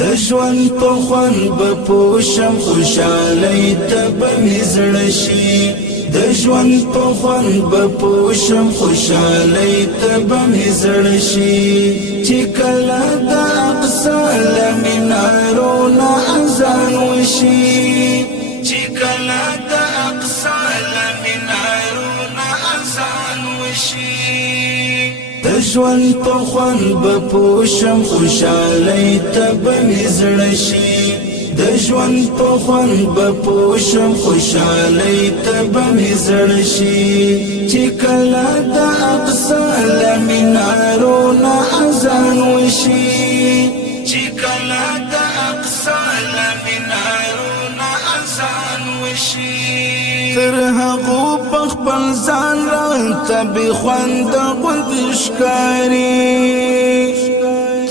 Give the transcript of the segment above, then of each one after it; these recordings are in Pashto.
د ژوند په خوند به پوشم خوشالۍ ته به مې زړه شي د ژوند په خوند به پوشم خوشالۍ ته به مې زړه شي چې کله د اقصی له منارونو اذان وشي چې کله د اقصی له منارونو اذان وشي د ژوند په خوند به پوشم خوشالۍ ته به مې زړه شي د ژوند په خوند به پوشم خوشالۍ ته به مې زړه شي چې کله د اقصی له منارونو اذان وشي چې کله د اقصی له منارونو اذان وشي تر هغو په خپل ځان راته بې خونده غوندې ښکاري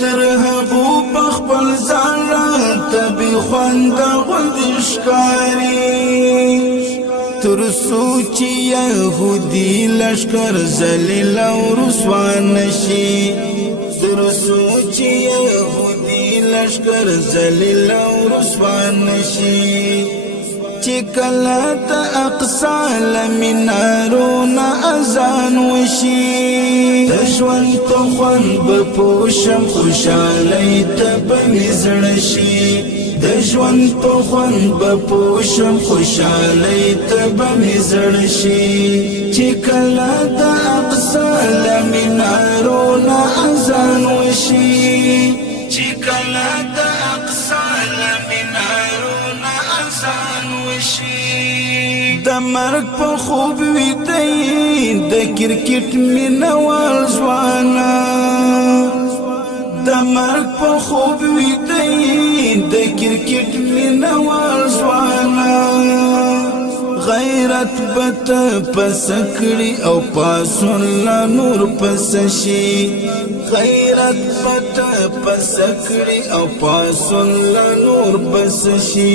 تر هغو په خپل ځان راته بې خونده غوندې ښکاري تر څو چې یهودي لښکر ذلیل او رسوا نشي تر څو چې یهودي لښکر ذلیل او رسوا نشي چې کله د اقصی له منارونو اذان وشي د ژوند په خوند به پوشم خوشالۍ ته به مې زړه شي د ژوند په خوند به پوشم خوشالۍ ته به مې زړه شي چې کله د اقصی له منارونو اذان وشي چې کله د اقصی له منارونو اذان د مرګ په خوب ویدی د کرکټ مینوال ځوانا د مرګ په خوب ویدی د کرکټ مینوال ځوانا غیرت بت پس کړي او پاسون لا نور پس شي غیرت بت پس کړي او پاسون لا نور پس شي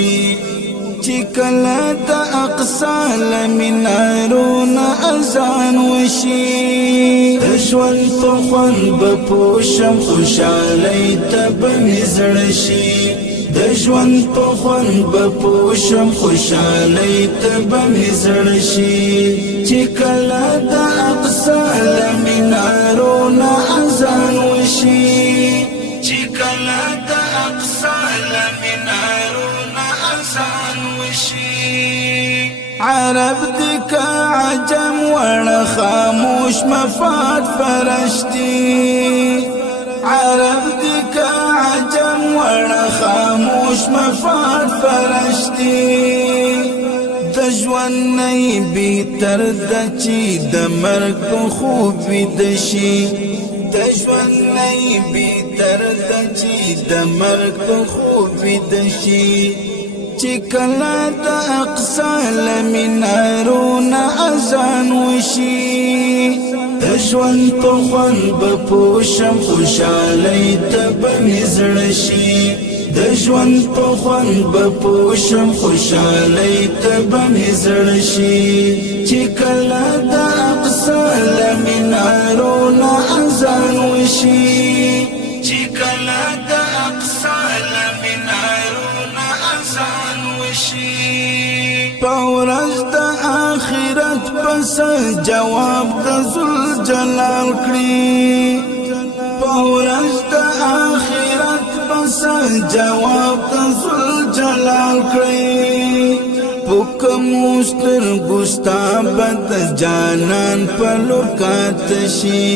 چې کله د اقصی له منارونو اذان وشي د ژوند په خوند به پوشم خوشالۍ ته به مې زړه شي د ژوند په خوند به پوشم خوشالۍ ته به مې زړه شي چې کله د اقصی له منارونو اذان وشي چې کله د اقصی له منارونو اذان عرب دکا عجم وڑا خاموش مفاد فرشتی عرب دکا عجم وڑا خاموش مفاد فرشتی د ژوند نی بیتر د چی د مرګ په خوب وید شي د ژوند نی بیتر د چی د مرګ په خوب وید شي چې کله د اقصی له منارونو اذان وشي د ژوند په خوند به پوشم خوشالۍ ته به مې زړه شي د ژوند په خوند به پوشم خوشالۍ ته به مې زړه شي چې کله د اقصی له منارونو اذان وشي چې کله د اقصی له منارونو اذان پورز د آخرت پس جواب د ذوالجلال کړي پورز د آخرت پس جواب د ذوالجلال کړي پوک مستر ګستا بد جانان په لوکات شي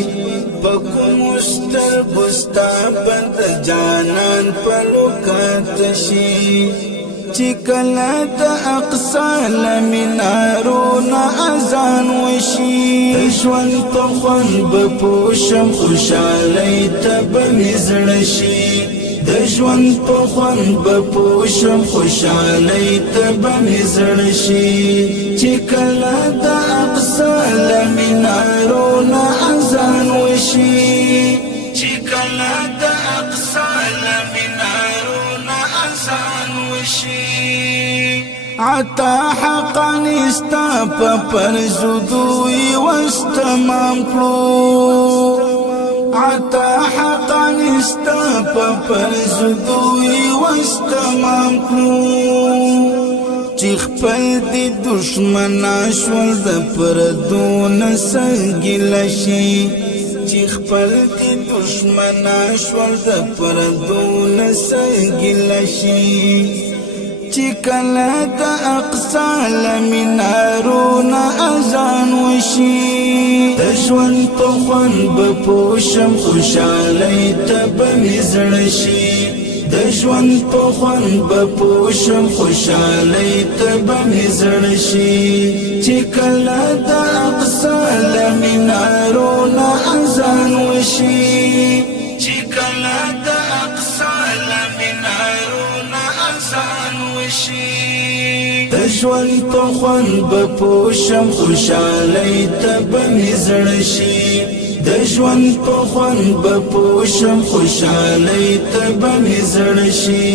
پوک مستر ګستا بد جانان په لوکات شي چې کله د اقصی له منارونو اذان وشي د ژوند په خوند به پوشم خوشالۍ ته به مې زړه شي د ژوند په خوند به پوشم خوشالۍ ته به مې زړه شي چې کله د اقصی له منارونو اذان وشي چې کله د اقصی له منارونو اذان وشي عطا حقا نستا په پرزو دوی واستمام کړو عطا حقا نستا پا فرض دوی وستمام کړو چې خپل دی دشمنان شول د پردو نسګیله شي چې خپل دی دشمنان شول د پردو نسګیله شي چې کله د اقصی لمنارونه اذان وشي د ژوند په خوند به پوشم خوشحالۍ ته به مې زړه شي د ژوند په خوند به پوشم خوشحالۍ ته به مې زړه شي چې کله د اقصی لمنارونه اذان وشي چې کله د اقصی لمنارونه اذان وشي د ژوند په خوند به پوشم خوشحالۍ ته به مې زړه شي د ژوند په خوند به پوشم خوشحالۍ ته به مې زړه شي